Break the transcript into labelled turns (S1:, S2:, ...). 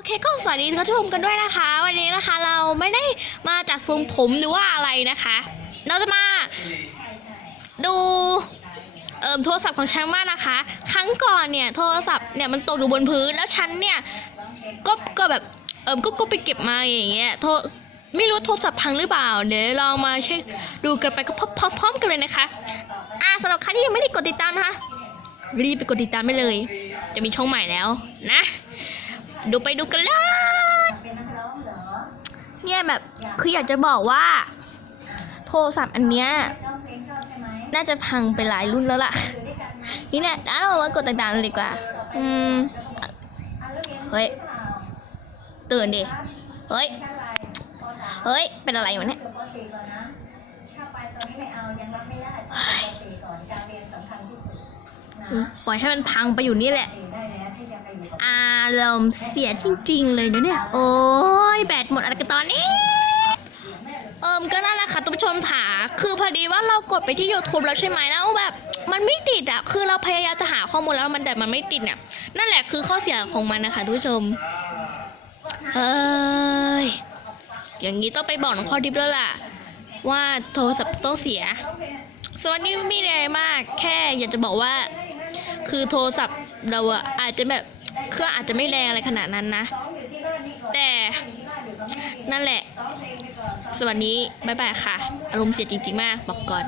S1: อเคก็สวัสดีท่านกันด้วยนะคะ วันนี้นะคะเราไม่ได้มาจัดทรงผมหรือว่าอะไรนะคะ เราจะมาดูเอ่มโทรศัพท์ของฉันมากนะคะ ครั้งก่อนเนี่ยโทรศัพท์เนี่ยมันตกอยู่บนพื้นแล้วฉันเนี่ยก็ก็แบบเอิมก็ก็ไปเก็บมาอย่างเงี้ยโทรไม่รู้โทรศัพท์พังหรือเปล่าเดี๋ยวลองมาเช็คดูกันไปก็พร้อมๆกันเลยนะคะอ่าสำหรับใครที่ยังไม่ได้กดติดตามนะคะรีบไปกดติดตามได้เลย จะมีช่องใหม่แล้วนะ ดูไปดูกันเลยเนี่ยแบบคืออยากจะบอกว่า โทรศัพท์อันเนี้ยน่าจะพังไปหลายรุ่นแล้วล่ะ นี่เนี่ยเอาเรามากดติดตามเลยดีกว่า อืม เฮ้ย ตื่นดิ เฮ้ย เฮ้ย เป็นอะไรวะเนี่ยเฮ้ยปล่อยให้มันพังไปอยู่นี่แหละอา รมณ์เสียจริง ๆ เลยนะเนี่ย โอ้ยแบตหมดอะไรกันตอนนี้ เอิมก็นั่นแหละค่ะท่านผู้ชมถาคือพอดีว่าเรากดไปที่ YouTube แล้วใช่ไหมแล้วแบบ มันไม่ติดอะคือเราพยายามจะหาข้อมูลแล้วมันแต่มันไม่ติดเนี่ย นั่นแหละคือข้อเสียของมันนะคะท่านผู้ชมเฮ้ยอย่างนี้ต้องไปบอกน้องข้อดิบแล้วล่ะ ว่าโทรศัพท์ต้องเสียส่วนนี้ไม่มีอะไรมาก แค่อยากจะบอกว่า คือโทรศัพท์เราอะอาจจะแบบ เครื่องอาจจะไม่แรงอะไรขนาดนั้นนะ แต่นั่นแหละ สวัสดี บ๊ายบายค่ะ อารมณ์เสียจริงๆมาก บอกก่อน